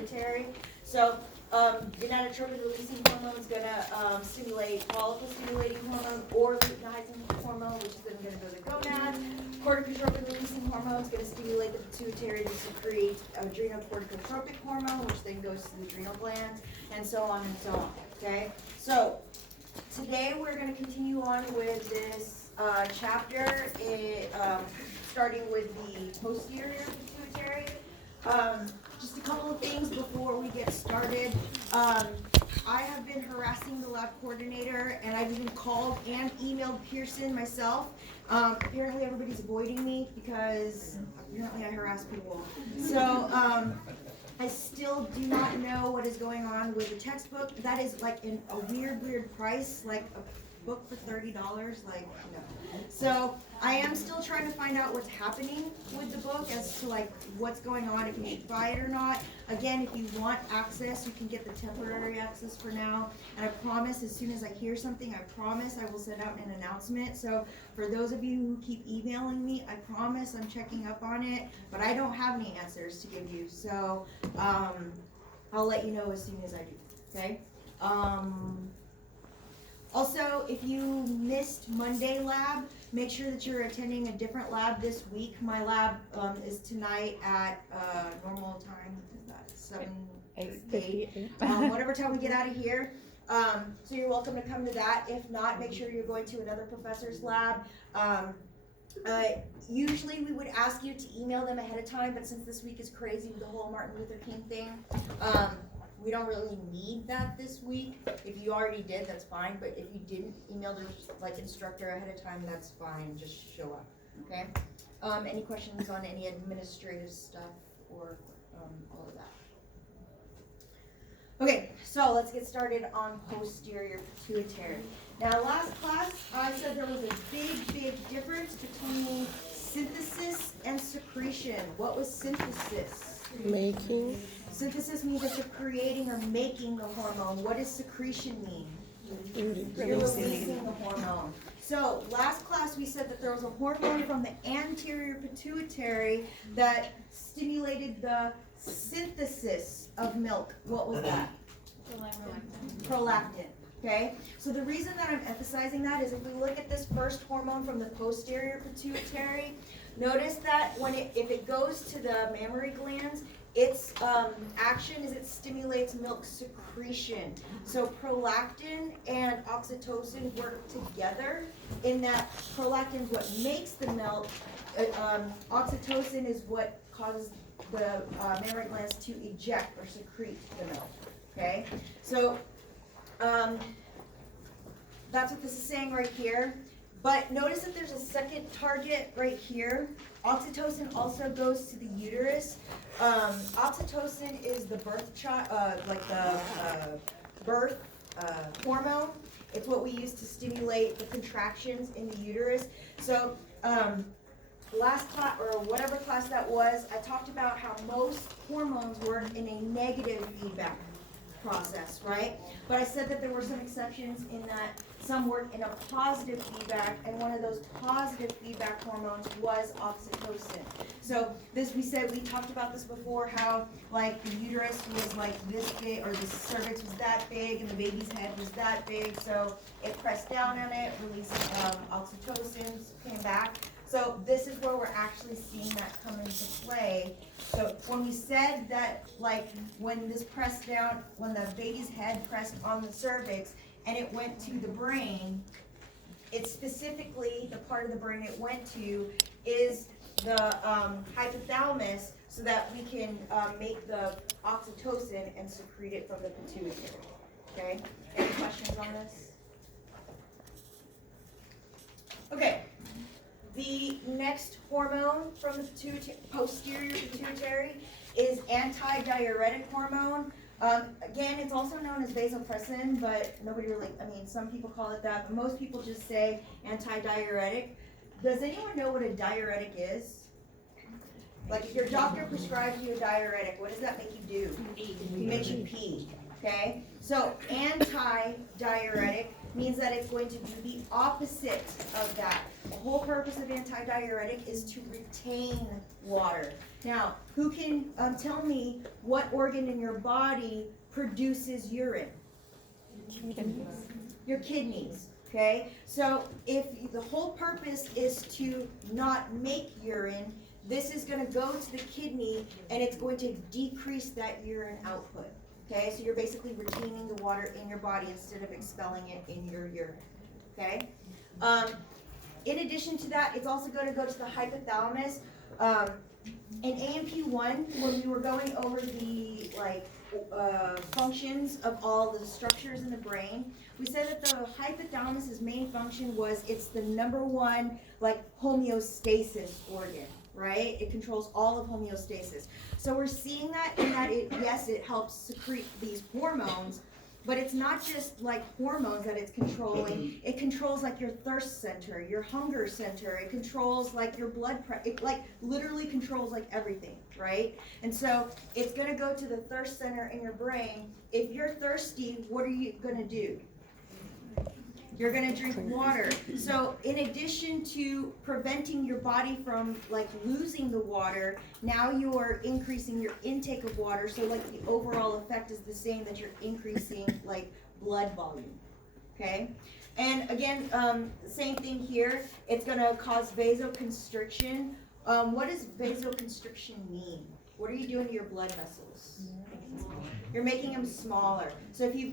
pituitary. So gonadotropin releasing hormone is going to stimulate follicle stimulating hormone or luteinizing hormone, which is then going to go to the gonad. Corticotropin releasing hormone is going to stimulate the pituitary to secrete adrenocorticotropic hormone, which then goes to the adrenal glands, and so on and so on. Okay, so today we're going to continue on with this chapter, starting with the posterior pituitary. Just a couple of things before we get started. I have been harassing the lab coordinator, and I've even called and emailed Pearson myself. Apparently everybody's avoiding me because apparently I harass people. So I still do not know what is going on with the textbook. That is like a weird price, like a book for $30, like no. So I am still trying to find out what's happening with the book as to like what's going on, if you should buy it or not. Again, if you want access, you can get the temporary access for now. And I promise, as soon as I hear something, I promise I will send out an announcement. So for those of you who keep emailing me, I promise I'm checking up on it, but I don't have any answers to give you. So I'll let you know as soon as I do, okay? Also, if you missed Monday lab, make sure that you're attending a different lab this week. My lab is tonight at normal time. Is that 7, 8? Whatever time we get out of here. So you're welcome to come to that. If not, make sure you're going to another professor's lab. Usually we would ask you to email them ahead of time, but since this week is crazy with the whole Martin Luther King thing, we don't really need that this week. If you already did, that's fine. But if you didn't email the instructor ahead of time, that's fine. Just show up. Okay. Any questions on any administrative stuff or all of that? Okay. So let's get started on posterior pituitary. Now, last class I said there was a big difference between synthesis and secretion. What was synthesis? Making. Synthesis means that you're creating or making the hormone. What does secretion mean? You're releasing the hormone. So last class we said that there was a hormone from the anterior pituitary that stimulated the synthesis of milk. What was that? Prolactin. Okay, so the reason that I'm emphasizing that is if we look at this first hormone from the posterior pituitary, notice that if it goes to the mammary glands, its action is it stimulates milk secretion. So prolactin and oxytocin work together in that prolactin is what makes the milk. Oxytocin is what causes the mammary glands to eject or secrete the milk. Okay, so that's what this is saying right here. But notice that there's a second target right here. Oxytocin also goes to the uterus. Oxytocin is the birth birth hormone. It's what we use to stimulate the contractions in the uterus. So last class, or whatever class that was, I talked about how most hormones work in a negative feedback process, right? But I said that there were some exceptions in that some work in a positive feedback, and one of those positive feedback hormones was oxytocin. So we talked about this before, how like the uterus was like this big, or the cervix was that big, and the baby's head was that big, so it pressed down on it, released oxytocin, came back. So this is where we're actually seeing that come into play. So when we said that, like when this pressed down, when the baby's head pressed on the cervix and it went to the brain, it's specifically the part of the brain it went to is the hypothalamus, so that we can make the oxytocin and secrete it from the pituitary. Okay? Any questions on this? Okay. The next hormone from the posterior pituitary is antidiuretic hormone. Again, it's also known as vasopressin, but some people call it that, but most people just say antidiuretic. Does anyone know what a diuretic is? Like if your doctor prescribes you a diuretic, what does that make you do? It makes you pee. Okay? So anti-diuretic means that it's going to do the opposite of that. The whole purpose of antidiuretic is to retain water. Now, who can tell me what organ in your body produces urine? Your kidneys. Okay, so if the whole purpose is to not make urine, this is going to go to the kidney and it's going to decrease that urine output. Okay, so you're basically retaining the water in your body instead of expelling it in your urine. Okay, in addition to that, it's also going to go to the hypothalamus. In A&P1, when we were going over the functions of all the structures in the brain, we said that the hypothalamus's main function was it's the number one homeostasis organ, right? It controls all of homeostasis. So we're seeing that in that it helps secrete these hormones, but it's not just like hormones that it's controlling. It controls like your thirst center, your hunger center. It controls like your blood pressure. It literally controls like everything, right? And so it's gonna go to the thirst center in your brain. If you're thirsty, what are you gonna do? You're gonna drink water. So in addition to preventing your body from losing the water, now you're increasing your intake of water. So the overall effect is the same, that you're increasing blood volume. Okay, and again, same thing here. It's gonna cause vasoconstriction. What does vasoconstriction mean? What are you doing to your blood vessels? You're making them smaller. So if you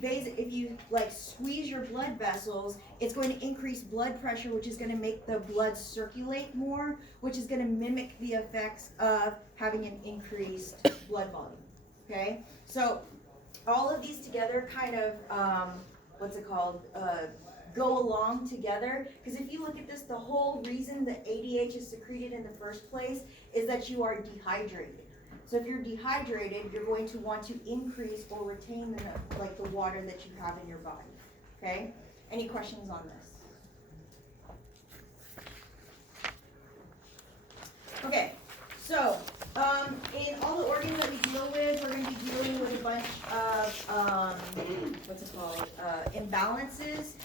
squeeze your blood vessels, it's going to increase blood pressure, which is going to make the blood circulate more, which is going to mimic the effects of having an increased blood volume. Okay? So all of these together kind of, go along together. Because if you look at this, the whole reason that ADH is secreted in the first place is that you are dehydrated. So if you're dehydrated, you're going to want to increase or retain the water that you have in your body. Okay? Any questions on this? Okay, so in all the organs that we deal with, we're going to be dealing with a bunch of imbalances.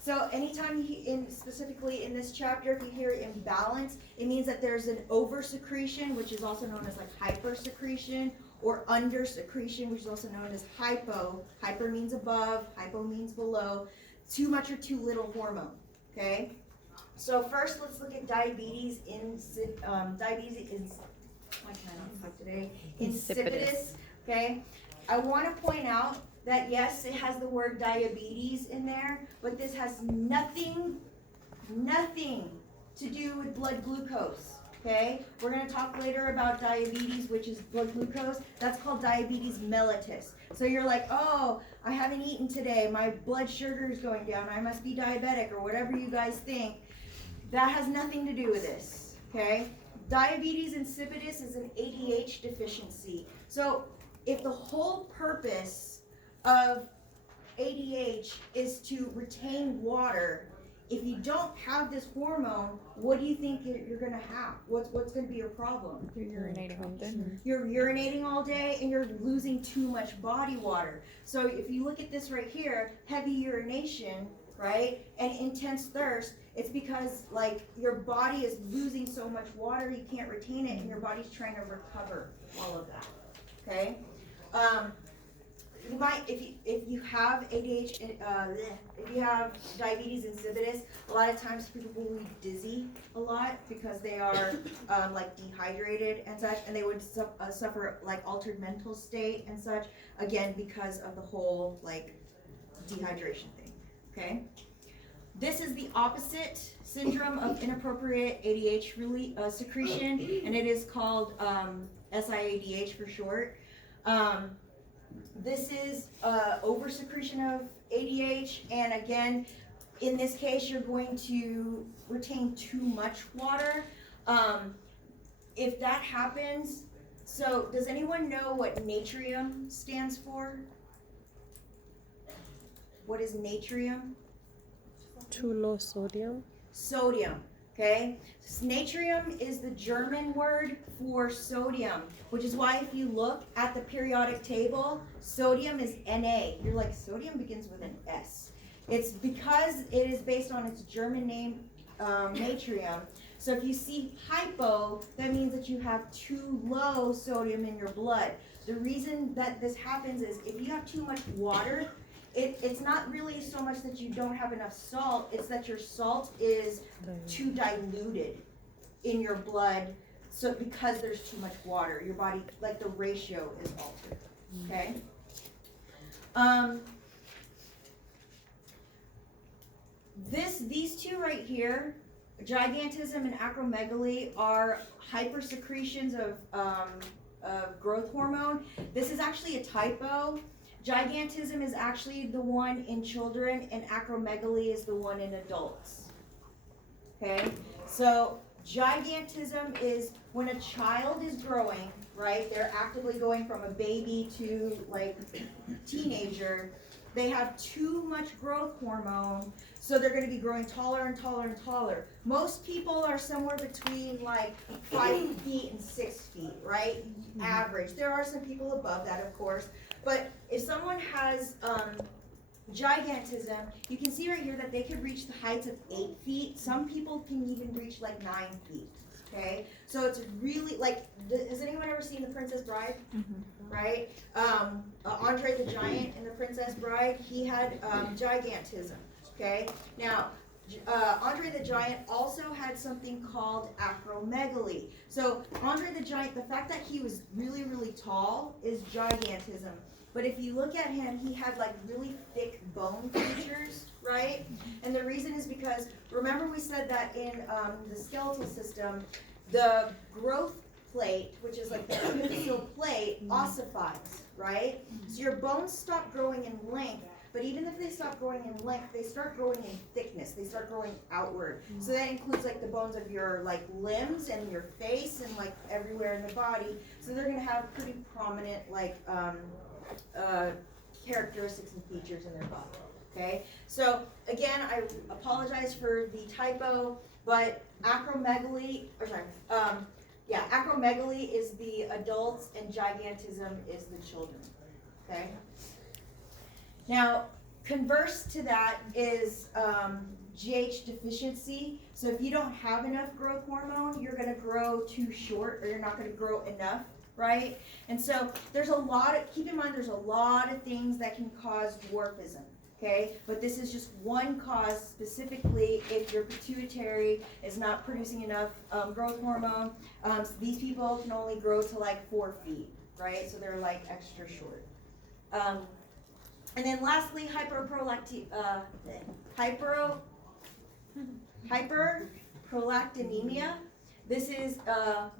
So anytime specifically in this chapter, if you hear imbalance, it means that there's an oversecretion, which is also known as hypersecretion, or undersecretion, which is also known as hypo. Hyper means above, hypo means below. Too much or too little hormone. Okay. So first, let's look at diabetes. Insipidus. Okay. I want to point out that yes, it has the word diabetes in there, but this has nothing to do with blood glucose, okay? We're going to talk later about diabetes, which is blood glucose. That's called diabetes mellitus. So you're like, oh, I haven't eaten today. My blood sugar is going down. I must be diabetic, or whatever you guys think. That has nothing to do with this, okay? Diabetes insipidus is an ADH deficiency. So if the whole purpose of ADH is to retain water, if you don't have this hormone, what do you think you're going to have? What's going to be your problem? You're urinating all day. You're urinating all day and you're losing too much body water. So if you look at this right here, heavy urination, right, and intense thirst, it's because your body is losing so much water, you can't retain it, and your body's trying to recover all of that. Okay? You might, if you have ADH, if you have diabetes insipidus, a lot of times people will be dizzy a lot because they are dehydrated and such, and they would suffer altered mental state and such, again because of the whole dehydration thing. Okay, this is the opposite syndrome of inappropriate ADH secretion, and it is called SIADH for short. This is oversecretion of ADH, and again, in this case, you're going to retain too much water. If that happens, so does anyone know what natrium stands for? What is natrium? Too low sodium. Sodium. Okay, natrium is the German word for sodium, which is why if you look at the periodic table, sodium is Na. You're like, sodium begins with an S. It's because it is based on its German name, natrium. So if you see hypo, that means that you have too low sodium in your blood. The reason that this happens is if you have too much water, it's not really so much that you don't have enough salt, it's that your salt is too diluted in your blood. So because there's too much water, your body, like the ratio is altered, okay? These two right here, gigantism and acromegaly, are hypersecretions of growth hormone. This is actually a typo. Gigantism is actually the one in children, and acromegaly is the one in adults. Okay, so gigantism is when a child is growing, right? They're actively going from a baby to like teenager. They have too much growth hormone, so they're going to be growing taller and taller and taller. Most people are somewhere between like 5 feet and 6 feet, right? Average. There are some people above that, of course. But if someone has gigantism, you can see right here that they could reach the heights of 8 feet. Some people can even reach like 9 feet. Okay, so it's really like, has anyone ever seen The Princess Bride? Mm-hmm. Right? Andre the Giant in The Princess Bride, he had gigantism. Okay, now Andre the Giant also had something called acromegaly. So Andre the Giant, the fact that he was really, really tall is gigantism. But if you look at him, he had like really thick bone features, right? And the reason is because, remember we said that in the skeletal system, the growth plate, which is like the epiphyseal plate, ossifies, right? So your bones stop growing in length, but even if they stop growing in length, they start growing in thickness. They start growing outward. So that includes like the bones of your like limbs and your face and like everywhere in the body. So they're gonna have pretty prominent like characteristics and features in their body. Okay, so again, I apologize for the typo, but acromegaly is the adults and gigantism is the children. Okay. Now, converse to that is GH deficiency. So if you don't have enough growth hormone, you're going to grow too short, or you're not going to grow enough. Right? And so there's a lot of, keep in mind there's a lot of things that can cause dwarfism, okay? But this is just one cause specifically if your pituitary is not producing enough growth hormone. So these people can only grow to like 4 feet, right? So they're like extra short. And then lastly, hyperprolactinemia. This is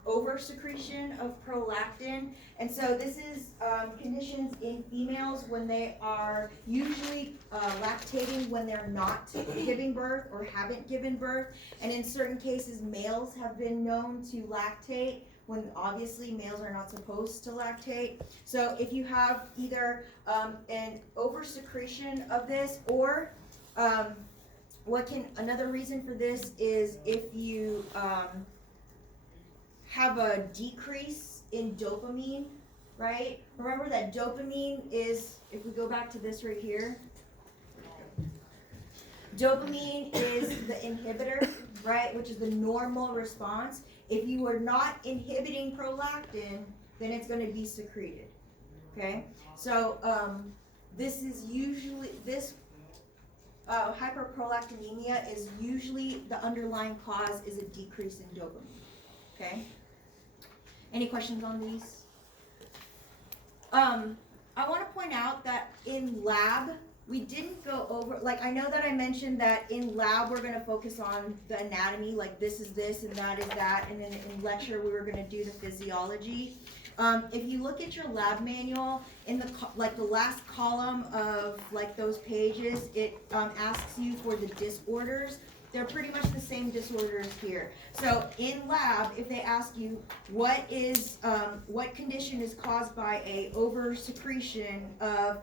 oversecretion of prolactin, and so this is conditions in females when they are usually lactating when they're not giving birth or haven't given birth, and in certain cases males have been known to lactate when obviously males are not supposed to lactate. So if you have either an oversecretion of this, or another reason for this is if you have a decrease in dopamine, right? Remember that dopamine is, if we go back to this right here, dopamine is the inhibitor, right? Which is the normal response. If you are not inhibiting prolactin, then it's going to be secreted, okay? So this is usually, hyperprolactinemia is usually the underlying cause is a decrease in dopamine, okay? Any questions on these? I want to point out that in lab, we didn't go over, like I know that I mentioned that in lab we're going to focus on the anatomy, like this is this and that is that, and then in lecture we were going to do the physiology. If you look at your lab manual, in the last column of like those pages, it asks you for the disorders. They're pretty much the same disorders here. So in lab, if they ask you what condition is caused by a oversecretion of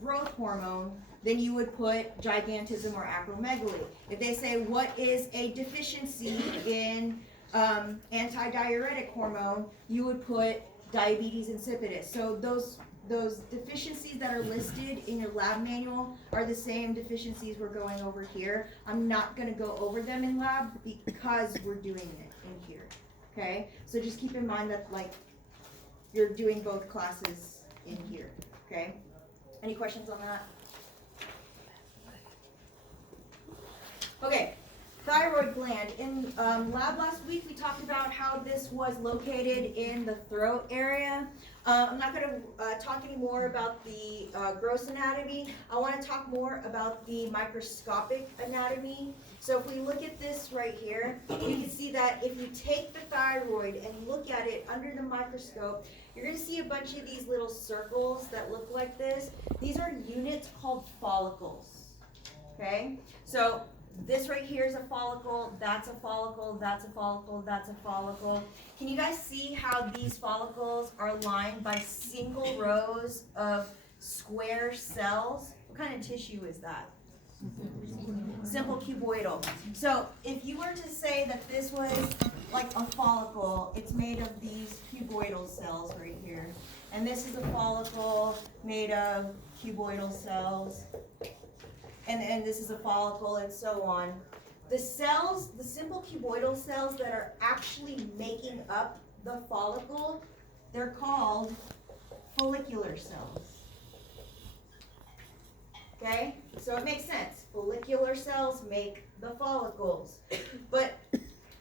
growth hormone, then you would put gigantism or acromegaly. If they say what is a deficiency in antidiuretic hormone, you would put diabetes insipidus. So those deficiencies that are listed in your lab manual are the same deficiencies we're going over here. I'm not gonna go over them in lab because we're doing it in here, okay? So just keep in mind that like, you're doing both classes in here, okay? Any questions on that? Okay, thyroid gland. In lab last week, we talked about how this was located in the throat area. I'm not going to talk anymore about the gross anatomy. I want to talk more about the microscopic anatomy. So if we look at this right here, you can see that if you take the thyroid and look at it under the microscope, you're going to see a bunch of these little circles that look like this. These are units called follicles, okay? So this right here is a follicle, that's a follicle, that's a follicle, that's a follicle. Can you guys see how these follicles are lined by single rows of square cells? What kind of tissue is that? Simple cuboidal. So if you were to say that this was like a follicle, it's made of these cuboidal cells right here. And this is a follicle made of cuboidal cells. And this is a follicle, and so on. The cells, the simple cuboidal cells that are actually making up the follicle, they're called follicular cells. Okay? So it makes sense. Follicular cells make the follicles. But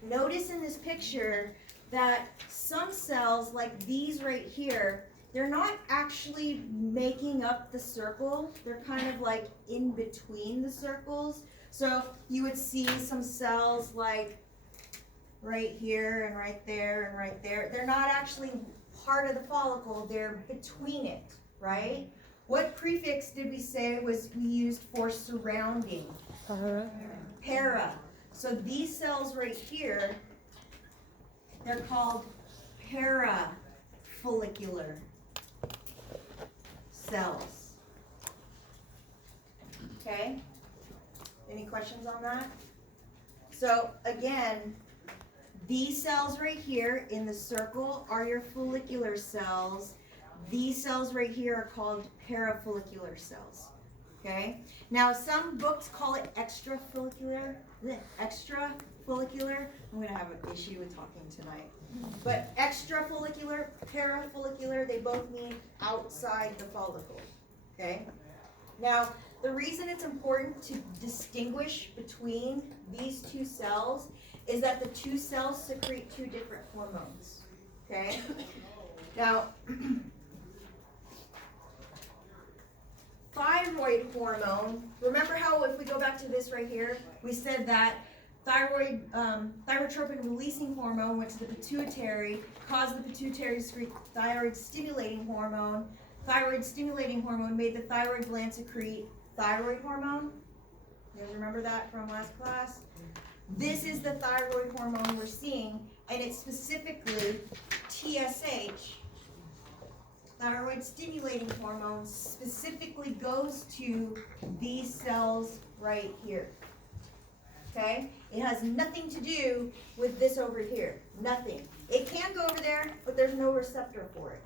notice in this picture that some cells, like these right here, they're not actually making up the circle. They're kind of like in between the circles. So you would see some cells like right here and right there and right there. They're not actually part of the follicle. They're between it, right? What prefix did we say we used for surrounding? Para. Para. So these cells right here, they're called parafollicular cells. Okay? Any questions on that? So again, these cells right here in the circle are your follicular cells. These cells right here are called parafollicular cells. Okay? Now some books call it extrafollicular. Extrafollicular. I'm going to have an issue with talking tonight. But extrafollicular, parafollicular, they both mean outside the follicle. Okay? Now, the reason it's important to distinguish between these two cells is that the two cells secrete two different hormones. Okay? Now, thyroid hormone, remember how if we go back to this right here, we said that thyrotropin releasing hormone went to the pituitary, caused the pituitary to secrete thyroid stimulating hormone. Thyroid stimulating hormone made the thyroid gland secrete thyroid hormone. You guys remember that from last class? This is the thyroid hormone we're seeing, and it's specifically TSH. Thyroid stimulating hormone specifically goes to these cells right here. Okay? It has nothing to do with this over here. Nothing. It can go over there, but there's no receptor for it.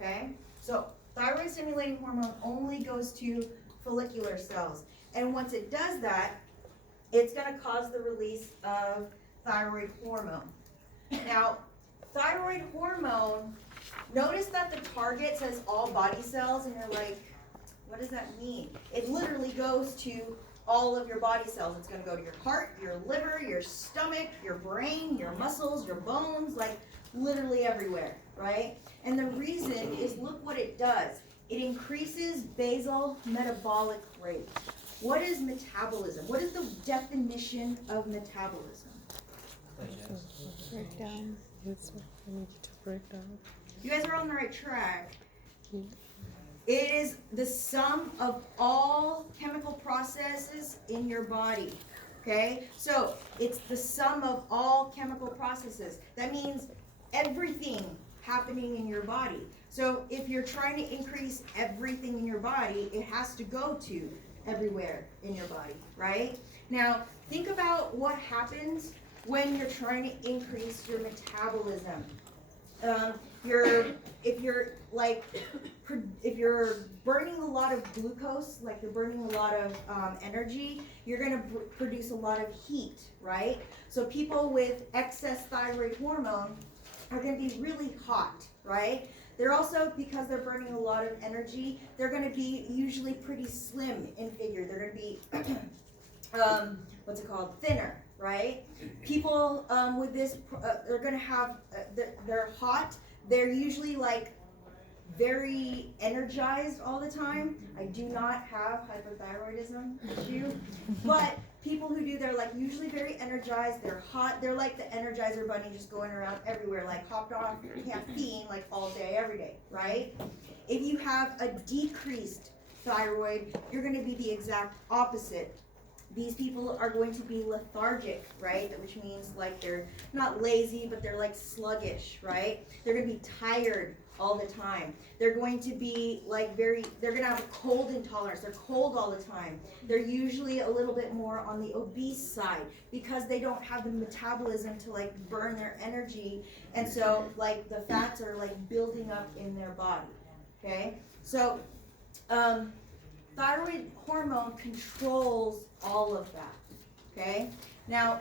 Okay? So thyroid stimulating hormone only goes to follicular cells. And once it does that, it's going to cause the release of thyroid hormone. Now, thyroid hormone, notice that the target says all body cells, and you're like, what does that mean? It literally goes to all of your body cells. It's going to go to your heart, your liver, your stomach, your brain, your muscles, your bones, like literally everywhere, right? And the reason is, look what it does. It increases basal metabolic rate. What is metabolism? What is the definition of metabolism? Break down. That's what I need to break down. You guys are on the right track. It is the sum of all chemical processes in your body. Okay? So it's the sum of all chemical processes. That means everything happening in your body. So if you're trying to increase everything in your body, it has to go to everywhere in your body, right? Now, think about what happens when you're trying to increase your metabolism. if you're like, if you're burning a lot of glucose, like you're burning a lot of energy, you're gonna produce a lot of heat, right? So people with excess thyroid hormone are gonna be really hot, right? They're also, because they're burning a lot of energy, they're gonna be usually pretty slim in figure. They're gonna be, what's it called, thinner, right? People with this, they're gonna have, they're hot. They're usually like very energized all the time. I do not have hypothyroidism issue, but people who do, they're like usually very energized. They're hot. They're like the Energizer Bunny, just going around everywhere, like hopped off caffeine like all day, every day, right? If you have a decreased thyroid, you're going to be the exact opposite. These people are going to be lethargic, right? Which means like they're not lazy, but they're like sluggish, right? They're going to be tired all the time. They're going to be like they're going to have a cold intolerance. They're cold all the time. They're usually a little bit more on the obese side because they don't have the metabolism to like burn their energy. And so like the fats are like building up in their body, okay? So, thyroid hormone controls all of that, okay? Now,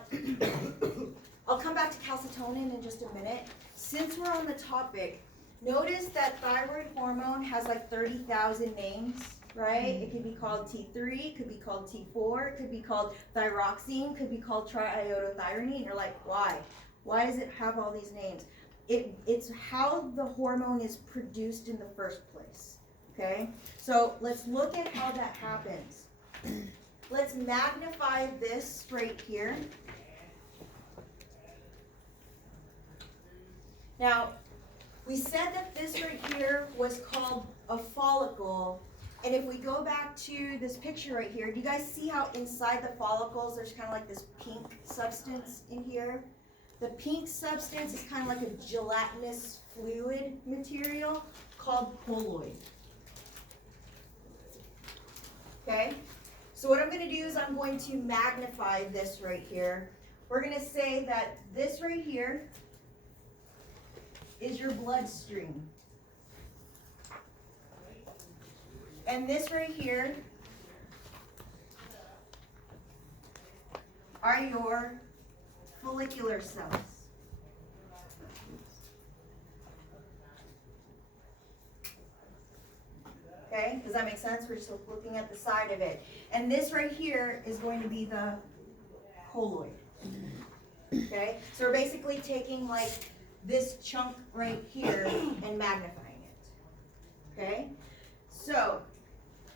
I'll come back to calcitonin in just a minute. Since we're on the topic, notice that thyroid hormone has like 30,000 names, right? It could be called T3, it could be called T4, it could be called thyroxine, could be called triiodothyronine. You're like, why? Why does it have all these names? It's how the hormone is produced in the first place, okay? So let's look at how that happens. Let's magnify this right here. Now, we said that this right here was called a follicle, and if we go back to this picture right here, do you guys see how inside the follicles there's kind of like this pink substance in here? The pink substance is kind of like a gelatinous fluid material called colloid. Okay? So what I'm going to do is I'm going to magnify this right here. We're going to say that this right here is your bloodstream. And this right here are your follicular cells. Okay, does that make sense? We're just looking at the side of it. And this right here is going to be the colloid. Okay, so we're basically taking like this chunk right here and magnifying it. Okay, so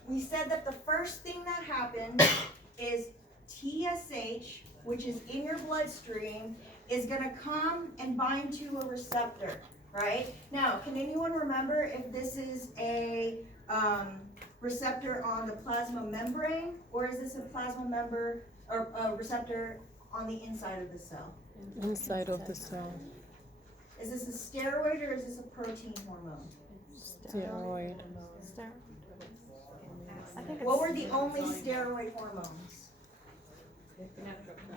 we said that the first thing that happens is TSH, which is in your bloodstream, is going to come and bind to a receptor, right? Now, can anyone remember if this is a receptor on the plasma membrane, or is this a plasma member or a receptor on the inside of the cell? Inside of the cell. Is this a steroid or is this a protein hormone? Steroid. What were the only steroid hormones?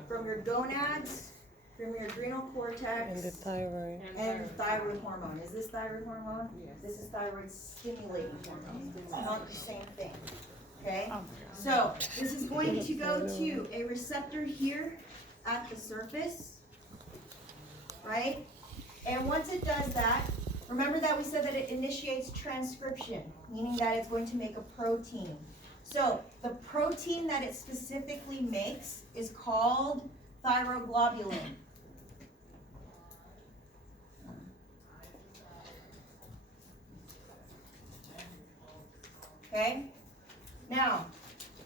From your gonads, from your adrenal cortex, And the thyroid. and thyroid hormone. Is this thyroid hormone? This is thyroid stimulating hormone. It's not the same thing. Okay? So this is going to go to a receptor here at the surface, right? And once it does that, remember that we said that it initiates transcription, meaning that it's going to make a protein. So the protein that it specifically makes is called thyroglobulin. Okay? Now,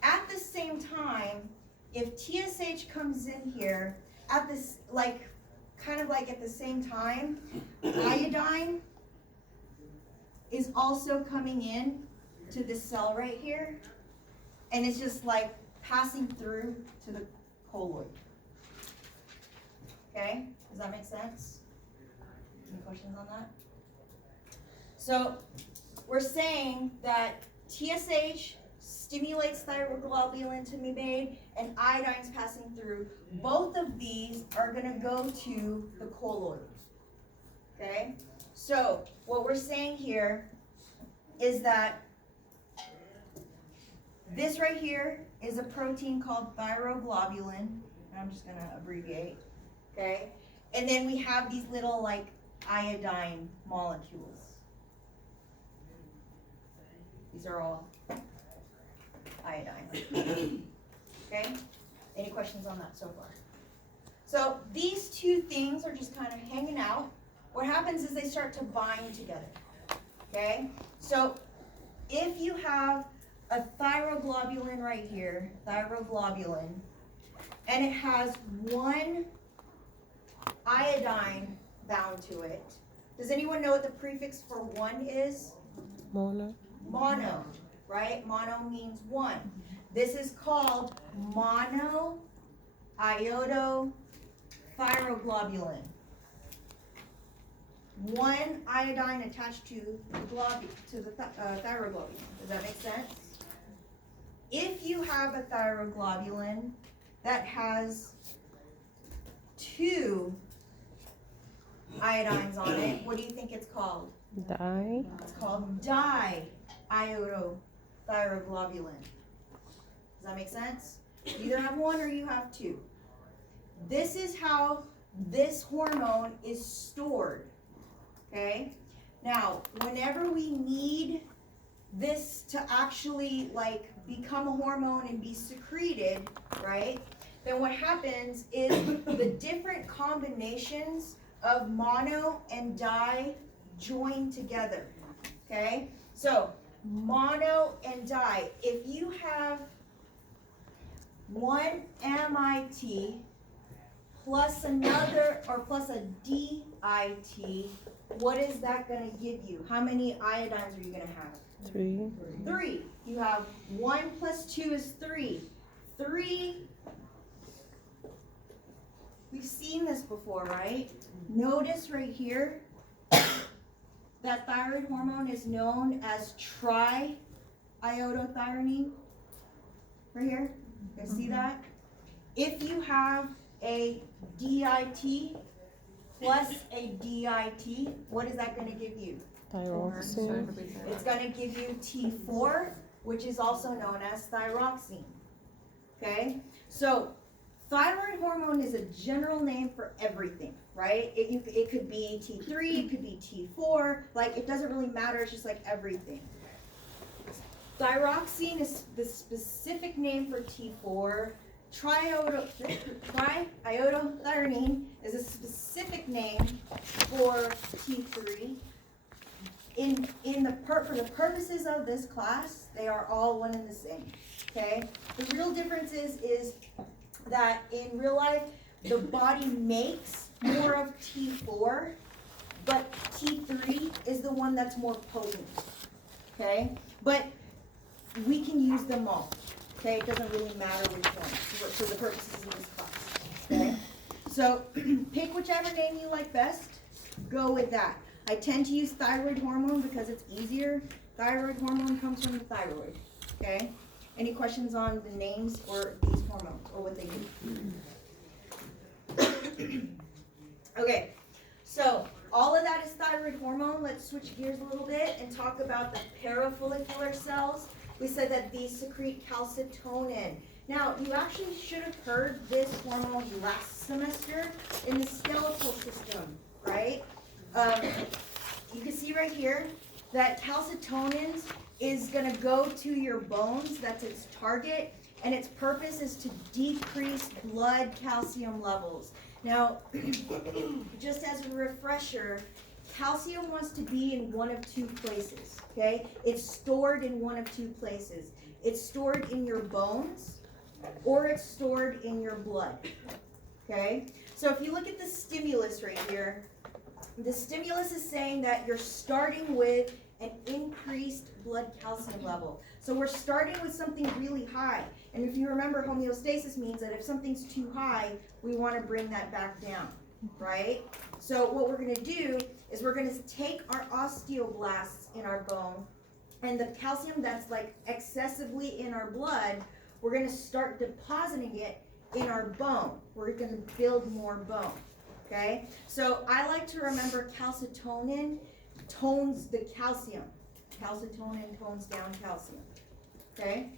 at the same time, if TSH comes in here, at this, like, kind of like at the same time, iodine is also coming in to this cell right here, and it's just like passing through to the colloid. Okay? Does that make sense? Any questions on that? So, we're saying that TSH stimulates thyroglobulin to be made, and iodine's passing through. Both of these are going to go to the colloid. Okay? So what we're saying here is that this right here is a protein called thyroglobulin. I'm just gonna abbreviate, okay? And then we have these little like iodine molecules. These are all iodine. Okay? Any questions on that so far? So these two things are just kind of hanging out. What happens is they start to bind together. Okay? So if you have a thyroglobulin right here, thyroglobulin, and it has one iodine bound to it. Does anyone know what the prefix for one is? Mono. Mono, right? Mono means one. This is called monoiodothyroglobulin. One iodine attached to the thyroglobulin. Does that make sense? If you have a thyroglobulin that has two iodines on it, what do you think it's called? Dye. It's called diiodothyroglobulin. Does that make sense? You either have one or you have two. This is how this hormone is stored. Okay? Now, whenever we need this to actually like become a hormone and be secreted, right? Then what happens is the different combinations of mono and di join together. Okay? So, mono and di. If you have one MIT plus another, or plus a DIT, what is that going to give you? How many iodines are you going to have? 3. 3. You have 1 plus 2 is 3. 3. We've seen this before, right? Notice right here, that thyroid hormone is known as triiodothyronine. Right here. You guys see that? If you have a DIT plus a DIT, what is that going to give you? Thyroxine. It's going to give you T4, which is also known as thyroxine. Okay? So, thyroid hormone is a general name for everything, right? It could be T3, it could be T4, like it doesn't really matter, it's just like everything. Thyroxine is the specific name for T4. Triiodothyronine is a specific name for T3. For the purposes of this class, they are all one and the same. Okay? The real difference is that in real life, the body makes more of T4, but T3 is the one that's more potent. Okay? But we can use them all. Okay? It doesn't really matter which one for the purposes of this class. Okay? So pick whichever name you like best. Go with that. I tend to use thyroid hormone because it's easier. Thyroid hormone comes from the thyroid. Okay? Any questions on the names or these hormones or what they do? Okay, so all of that is thyroid hormone. Let's switch gears a little bit and talk about the parafollicular cells. We said that these secrete calcitonin. Now, you actually should have heard this hormone last semester in the skeletal system, right? You can see right here that calcitonin is going to go to your bones. That's its target, and its purpose is to decrease blood calcium levels. Now, just as a refresher, calcium wants to be in one of two places, okay? It's stored in one of two places. It's stored in your bones, or it's stored in your blood, okay? So if you look at the stimulus right here, the stimulus is saying that you're starting with an increased blood calcium level. So we're starting with something really high. And if you remember, homeostasis means that if something's too high, we want to bring that back down, right? So what we're going to do is we're going to take our osteoblasts in our bone, and the calcium that's like excessively in our blood, we're going to start depositing it in our bone. We're going to build more bone, okay? So I like to remember calcitonin tones the calcium. Calcitonin tones down calcium, okay?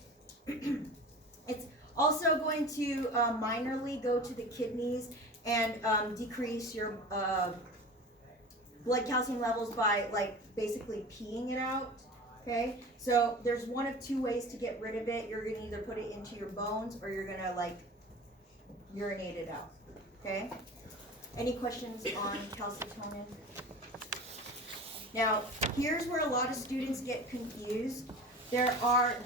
It's also going to minorly go to the kidneys and decrease your blood calcium levels by like basically peeing it out, okay? So there's one of two ways to get rid of it. You're gonna either put it into your bones or you're gonna like urinate it out, okay? Any questions on calcitonin? Now, here's where a lot of students get confused. There are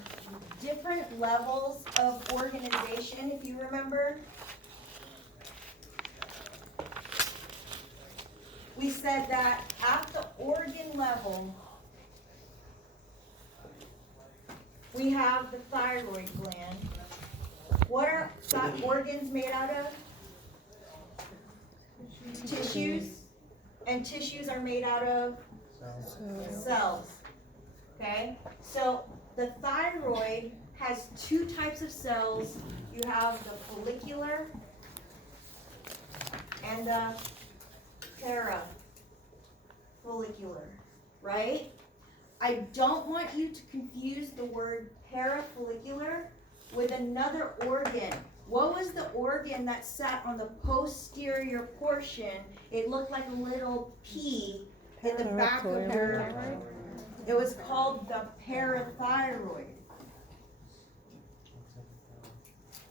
different levels of organization, if you remember. We said that at the organ level, we have the thyroid gland. What are organs made out of? Tissues. And tissues are made out of cells. Okay? So the thyroid has two types of cells. You have the follicular and the parafollicular, right? I don't want you to confuse the word parafollicular with another organ. What was the organ that sat on the posterior portion? It looked like a little pea in the back of her. It was called the parathyroid.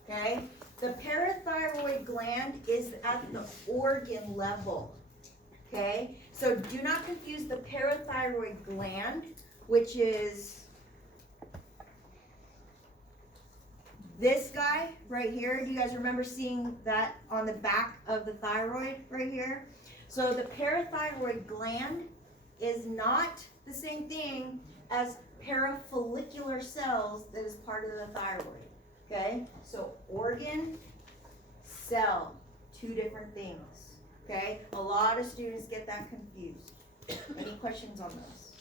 Okay? The parathyroid gland is at the organ level. Okay? So do not confuse the parathyroid gland, which is this guy right here. Do you guys remember seeing that on the back of the thyroid right here? So the parathyroid gland is not the same thing as parafollicular cells that is part of the thyroid. Okay? So organ, cell, two different things. Okay? A lot of students get that confused. Any questions on this?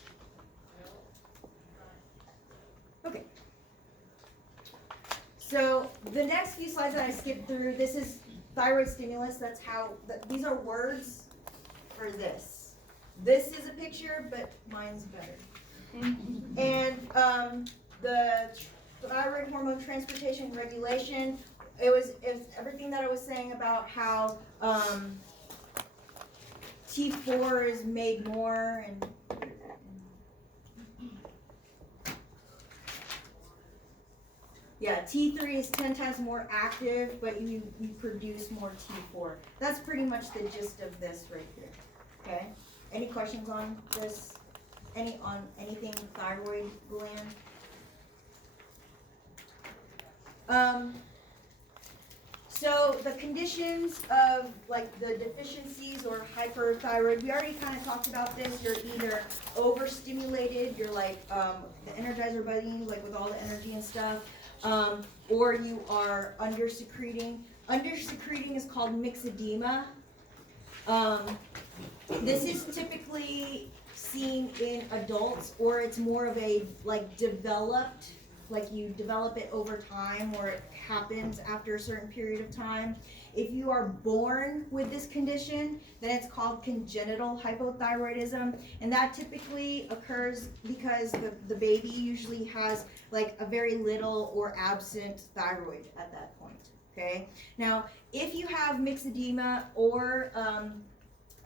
Okay. So the next few slides that I skipped through, this is thyroid stimulus. That's how, these are words for this. This is a picture, but mine's better. And the thyroid hormone transportation regulation, it was everything that I was saying about how T4 is made more and yeah, T3 is 10 times more active, but you produce more T4. That's pretty much the gist of this right here. Okay? Any questions on this? On anything thyroid gland? So the conditions of like the deficiencies or hyperthyroid, we already kind of talked about this. You're either overstimulated, you're like the Energizer Bunny, like with all the energy and stuff, or you are undersecreting. Undersecreting is called myxedema. This is typically seen in adults, or it's more of a like developed, like you develop it over time, or it happens after a certain period of time. If you are born with this condition, then it's called congenital hypothyroidism, and that typically occurs because the baby usually has like a very little or absent thyroid at that point. Okay. Now, if you have myxedema or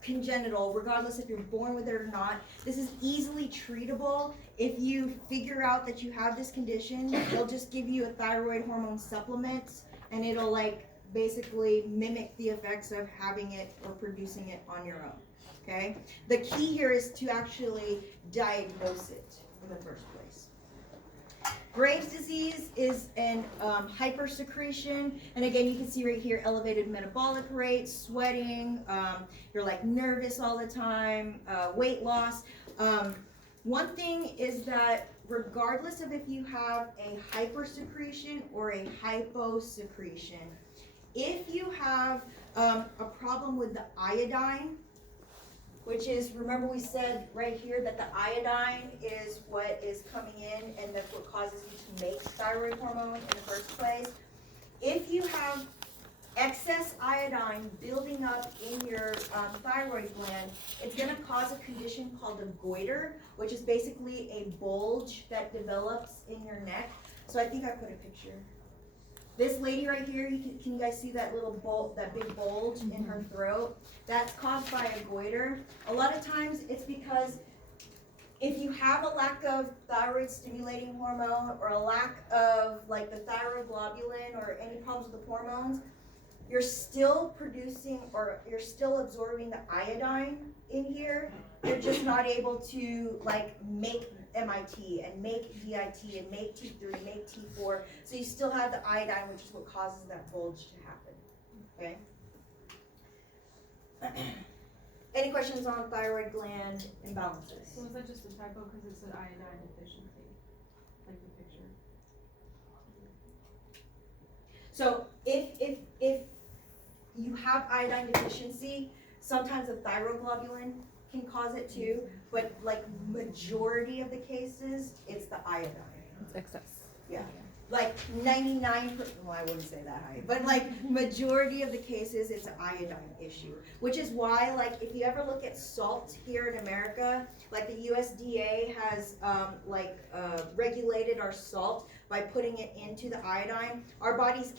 congenital, regardless if you're born with it or not, this is easily treatable. If you figure out that you have this condition, they'll just give you a thyroid hormone supplement, and it'll like basically mimic the effects of having it or producing it on your own. Okay? The key here is to actually diagnose it in the first place. Graves' disease is an hypersecretion, and again, you can see right here elevated metabolic rate, sweating, you're like nervous all the time, weight loss. One thing is that regardless of if you have a hypersecretion or a hyposecretion, if you have a problem with the iodine, which is, remember we said right here that the iodine is what is coming in and that's what causes you to make thyroid hormone in the first place. If you have excess iodine building up in your thyroid gland, it's gonna cause a condition called a goiter, which is basically a bulge that develops in your neck. So I think I put a picture. This lady right here, can you guys see that little bulge, that big bulge in her throat? That's caused by a goiter. A lot of times it's because if you have a lack of thyroid stimulating hormone or a lack of like the thyroid globulin or any problems with the hormones, you're still producing or you're still absorbing the iodine in here. You're just not able to like make MIT and make DIT and make T3, make T4. So you still have the iodine, which is what causes that bulge to happen, okay? Any questions on thyroid gland imbalances? So is that just a typo because it's an iodine deficiency, like the picture? So if you have iodine deficiency, sometimes the thyroglobulin can cause it too, but like majority of the cases, it's the iodine. It's excess. Yeah, like 99%, well, I wouldn't say that high, but like majority of the cases, it's an iodine issue. Which is why, like, if you ever look at salt here in America, like the USDA has regulated our salt by putting it into the iodine. Our bodies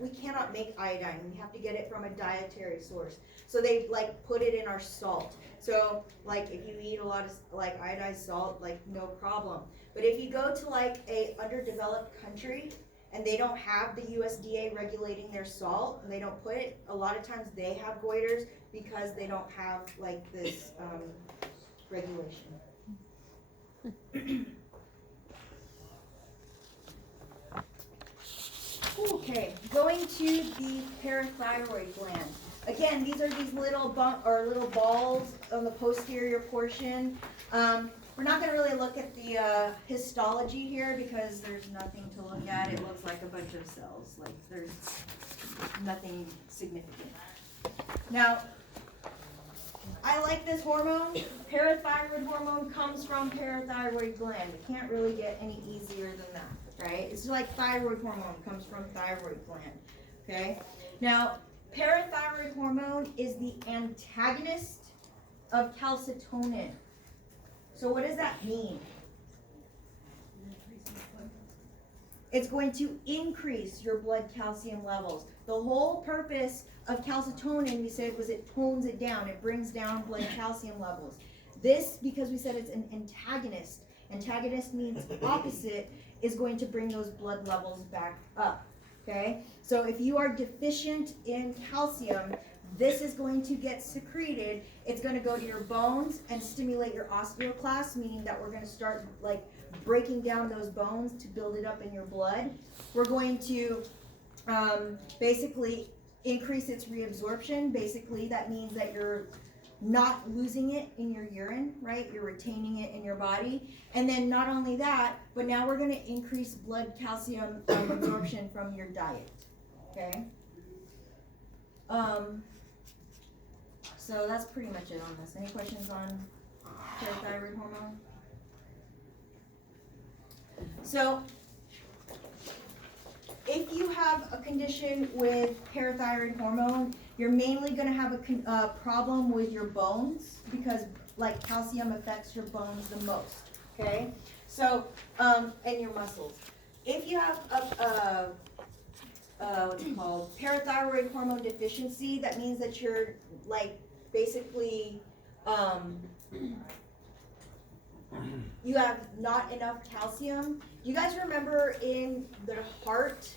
we cannot make iodine. We have to get it from a dietary source. So they like put it in our salt. So like if you eat a lot of like iodized salt, like no problem. But if you go to like a underdeveloped country and they don't have the USDA regulating their salt, and they don't put it, a lot of times they have goiters because they don't have like this regulation. Okay, going to the parathyroid gland. Again, these are these little balls on the posterior portion. We're not going to really look at the histology here because there's nothing to look at. It looks like a bunch of cells. Like there's nothing significant. Now, I like this hormone. Parathyroid hormone comes from parathyroid gland. It can't really get any easier than that, right? It's like thyroid hormone comes from thyroid gland, okay? Now, parathyroid hormone is the antagonist of calcitonin. So what does that mean? It's going to increase your blood calcium levels. The whole purpose of calcitonin, we said, was it tones it down. It brings down blood calcium levels. This, because we said it's an antagonist. Antagonist means opposite, is going to bring those blood levels back up. Okay? So if you are deficient in calcium, this is going to get secreted. It's going to go to your bones and stimulate your osteoclast, meaning that we're going to start like breaking down those bones to build it up in your blood. We're going to basically increase its reabsorption. Basically, that means that you're not losing it in your urine, right? You're retaining it in your body. And then not only that, but now we're going to increase blood calcium absorption from your diet, okay? So that's pretty much it on this. Any questions on parathyroid hormone? So, if you have a condition with parathyroid hormone, you're mainly going to have a problem with your bones because like calcium affects your bones the most, okay? So, and your muscles. If you have what's it called, parathyroid hormone deficiency, that means that you're like basically you have not enough calcium. You guys remember in the heart